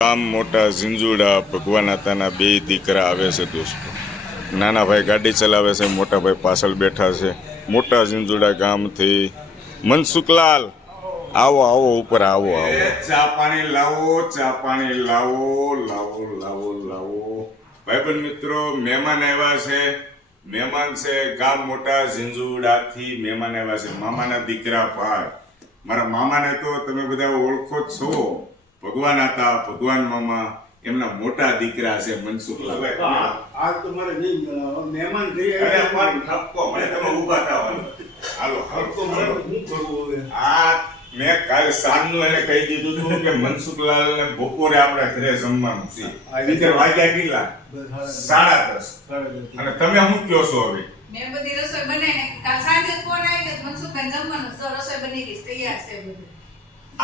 ગામ મોટા ઝીંઝુડા ભગવાન આતાના બે દીકરા આવે છે દોસ્તો. નાના ભાઈ ગાડી ચલાવે છે, મોટા ભાઈ પાછળ બેઠા છે. મોટા ઝીંઝુડા ગામથી મનસુખલાલ, આવો આવો ઉપર આવો આવો. ચા પાણી લાવો, ચા પાણી લાવો, લાવો લાવો લાવો. ભાઈબંધ મિત્રો, મહેમાન આવ્યા છે. મહેમાન છે ગામ મોટા ઝીંઝુડાથી મહેમાન આવ્યા છે. મામાના દીકરા ભાઈ. મારા મામાને તો તમે બધા ઓળખો જ છો. ભગવાન હતા, ભગવાન મામા, એમના મોટા દીકરા છે મનસુખલાલ. આ તો મારે નહીં મહેમાન થઈ અરે પણ ઠપકો મને તમે ઊભા થાવ. હાલો તો મારે શું કરવું હવે? આ મેં કાલે સાંજનું એને કહી દીધું હતું કે મનસુખલાલને બપોરે આપણે ઘરે જમવાનું છે. એટલે વાગ્યા કેટલા? 10:30. અને તમે શું કહો છો હવે? મેં બધી રસોઈ બનાવીને કાલ સાંજે ફોન આવી ગયો મનસુખભાઈ જમવાનું તો રસોઈ બની ગઈ તૈયાર છે બધું.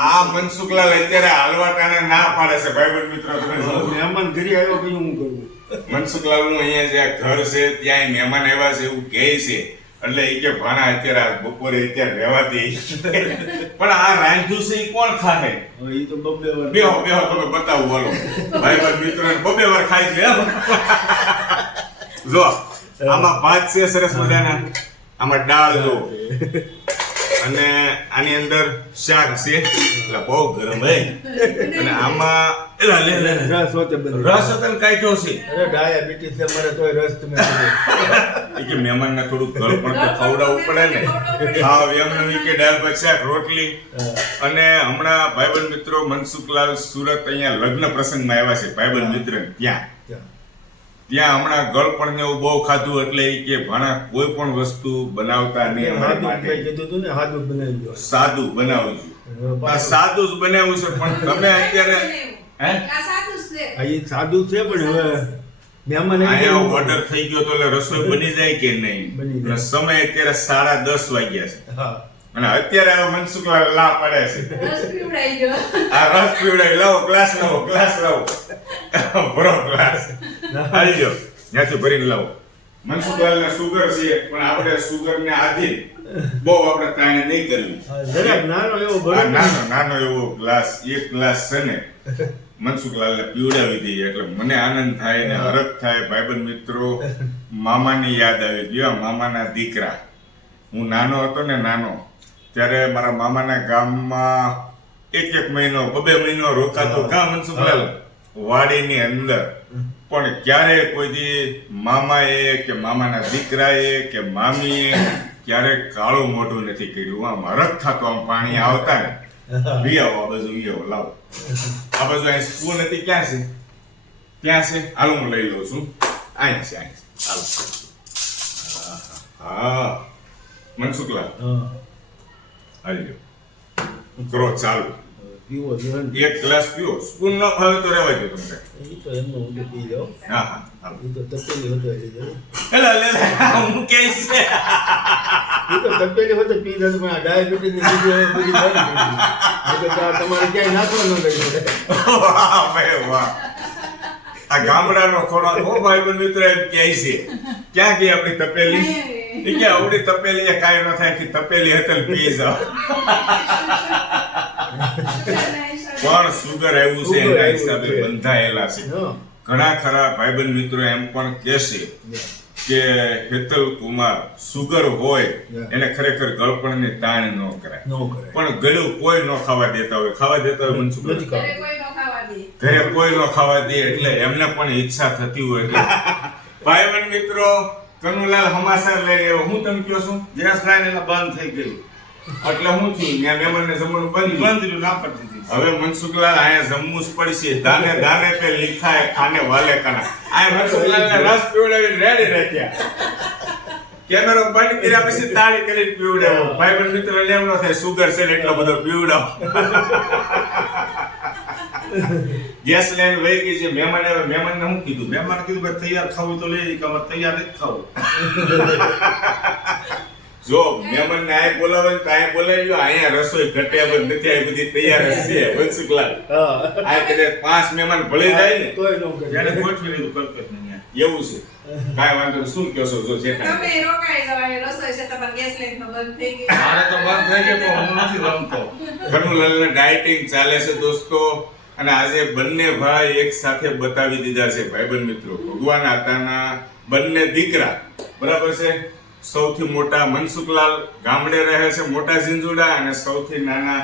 આ મનસુખલાલ અત્યારે હાલવાટાને ના પાડે છે. ભાઈબંધ મિત્રો, તમે જુઓ. મહેમાન ઘરે આવ્યો પછી હું કરવું? મનસુખલાલનું અહીંયા જે ઘર છે ત્યાં મહેમાન આવ્યા છે એવું કહે છે. એટલે એ કે ભાણા અત્યારે બપોરે અત્યારે રહેવા દે. પણ આ રાંધ્યું છે એ કોણ ખાહે? હવે એ તો બબ્બે વાર બેહો બેહો તમે બતાવું બોલો. ભાઈબંધ મિત્રો બબે વાર ખાય છે. જો આમાં ભાત છે સરસ મજાના, આમાં દાળ જો, અને આની અંદર શાક છે. એટલે બહુ ગરમ હે. અને આમાં એલા લે લે રસ હોતે બધું. રસ તને કાઢ્યો છે. અરે ડાયાબિટીસ છે મારે તોય રસ તમે એ કે મહેમાનને થોડું ઘર પણ તો ખવડાવવું પડે ને. હા એમને ઈ કે દાળ ભાત શાક રોટલી. અને હમણાં ભાઈબંધ મિત્રો મનસુખલાલ સુરત અહીંયા લગ્ન પ્રસંગમાં આવ્યા છે. ભાઈબંધ મિત્ર ત્યાં હમણાં ગળપણ ને એવું બહુ ખાધું. એટલે એ કે ભાણા કોઈ પણ વસ્તુ બનાવતા નહીં અમારા માટે, કીધું તું ને સાદું બનાવી દો. સાદું બનાવજો. આ સાદું જ બનાવ્યું છે. પણ તમે અત્યારે હે આ સાદું જ છે. આ એ સાદું છે પણ હવે મહેમાન અહીંયા ઓર્ડર થઈ ગયો તો એટલે રસોઈ બની જાય કે નહીં? બની જાય. અને સમય અત્યારે 10:30 વાગ્યા છે. હા અને અત્યારે હવે મનસુખલાલ લા પડે છે. રસ પીવડાઈ ગયો. આ રસ પીવડાવી લાવો, ગ્લાસ લાવો, ગ્લાસ લાવો. ભરો ગ્લાસ. આવી જાઓ, ત્યાંથી ભરીને લાવો. મનસુખલાલને સુગર છે, પણ આપણે સુગર ને આધીન બહુ આપણે તાણે નહીં કરવી. જરાક નાનો એવો આ ભરો. નાનો એવો ગ્લાસ, એક ગ્લાસ છે ને મનસુખલાલને પીવડાવી દઈએ એટલે મને આનંદ થાય ને હરખ થાય. ભાઈબંધ મિત્રો, મામાની યાદ આવી ગઈ. મામાના દીકરા. હું નાનો હતો ને ત્યારે મારા મામાના ગામમાં એક મહિનો, 2 મહિનો રોકાતો. ગામ મનસુખલાલ વાડીની અંદર. પણ ક્યારે કોઈ દી મામાએ કે મામાના દીકરાએ કે મામીએ ક્યારે કાળું મોઢું નથી કર્યું. આમ હરખ થતો, આમ પાણી આવતા ને વી આવો, આ બાજુ વી આવો, લાવો આ બાજુ. અહીં સ્પૂન હતી, ક્યાં છે? ત્યાં છે. હાલો હું લઈ લઉં છું. અહીંયા છે. હાલો. હા મનસુખલાલ હાલી જાઓ, કરો ચાલુ. પીવો જીવન એક ગ્લાસ પીવો. સ્પૂન ન ભાવે તો રહેવા દો તમને. એ તો એમનો ઊંડે પી લો. હા હા હાલો. એ તો તપેલી હતો એટલે એલા લે હું કહીશ છે. એ તો તપેલી હતો પી દસ પણ આ ડાયાબિટીસ ની બીજી બધી બંધ થઈ ગઈ. એટલે આ તમારે ક્યાંય નાખવા ન લઈ પડે. વાહ ભાઈ વાહ. આ ગામડાનો ખોરાક હો ભાઈબંધ મિત્ર એમ કહે છે. ક્યાં ગઈ આપણી તપેલી? એ કે આવડી તપેલી એ કાંઈ ન થાય કે તપેલી હતી પી જાવ. પણ સુગર આવ્યું છે એના હિસાબે બંધાયેલા છે. ઘણા ખરા ભાઈબંધ મિત્રો એમ પણ કહેશે કે હેતલ કુમાર સુગર હોય એને ખરેખર ગળપણની તાણ ન કરાય. પણ ગળ્યું કોઈ ન ખાવા દેતા હોય. ખાવા દેતા હોય મનસુખલાલ? ઘરે કોઈ નો ખાવા દે. ઘરે કોઈ ન ખાવા દે એટલે એમને પણ ઈચ્છા થતી હોય. એટલે ભાઈબંધ મિત્રો, કનુલાલ હમાસર લઈ ગયો. હું તમે કહો છું ગેસ લાઈન એના બંધ થઈ ગયું. એટલે હું છું ત્યાં મહેમાનને જમવાનું બંધ રહ્યું ના પડતી હતી. હવે મનસુખલાલ અહીંયા જમવું જ પડશે. દાને દાને પે લીખાય ખાને વાલે કાના. આ મનસુખલાલને રસ પીવડાવી રેડી રાખ્યા. કેમેરો બંધ કર્યા પછી તાળી કરીને પીવડાવો. ભાઈબંધ મિત્રો એમ ન થાય સુગર છે ને એટલો બધો પીવડાવો. ગેસ લાઈન વહી ગઈ છે. મહેમાન આવે. મહેમાનને શું કીધું? મહેમાન કીધું ભાઈ તૈયાર ખાવું તો લઈ કે અમારે તૈયાર નથી ખાવું. જો મહેમાનને આ બોલાવે તો આ બોલાવી લો. અહીંયા રસોઈ ઘટે બંધ નથી. આ બધી તૈયાર જ છે. મનસુખલાલ આ કદાચ 5 મહેમાન ભળી જાય ને તોય ન કરે. એને ગોઠવી લીધું કરતો જ નહીં. એવું છે. કાંઈ વાંધો નહીં. શું કહો છો? જો શેઠા તમે રોકાઈ જાવ. અહીં રસોઈ છે તમારે ગેસ લાઈન તો બંધ થઈ ગઈ. મારે તો બંધ થઈ ગયું પણ હું નથી રમતો. કનુલાલને ડાયટિંગ ચાલે છે દોસ્તો. અને આજે બંને ભાઈ એક સાથે બતાવી દીધા છે ભાઈબંધ મિત્રો. ભગવાન આતાના બંને દીકરા, બરાબર છે. સૌથી મોટા મનસુખલાલ ગામડે રહે છે, મોટા ઝીંઝુડા, અને સૌથી નાના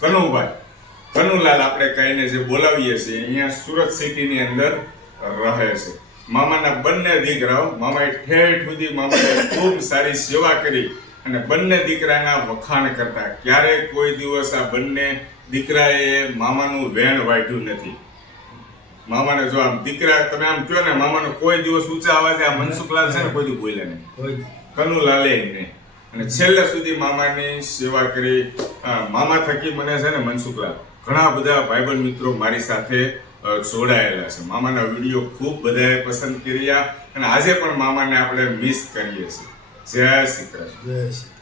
કનુભાઈ, કનુલાલ આપણે કહીને જે બોલાવીએ છીએ, અહીંયા સુરત સિટીની અંદર રહે છે. મામાના બંને દીકરાઓ, મામાએ ઠેઠ સુધી મામાએ ખૂબ સારી સેવા કરી અને બંને દીકરાના વખાણ કરતા. ક્યારેય કોઈ દિવસ આ બંને દીકરાએ મામાનું વેણ વાઢ્યું નથી. મામાને જો આમ દીકરા તમે આમ કહો ને, મામાનો કોઈ દિવસ ઊંચા અવાજે આ મનસુખલાલ છે ને કોઈ દી બોલ્યા નહીં, કોઈ કનુલાલે નહીં. અને છેલ્લે સુધી મામાની સેવા કરી. મામા થકી મને છે ને મનસુખલાલ ઘણા બધા ભાઈબંધ મિત્રો મારી સાથે જોડાયેલા છે. મામાના વિડીયો ખૂબ બધાએ પસંદ કર્યા અને આજે પણ મામાને આપણે મિસ કરીએ છીએ. જય શ્રી કૃષ્ણ. જય શ્રી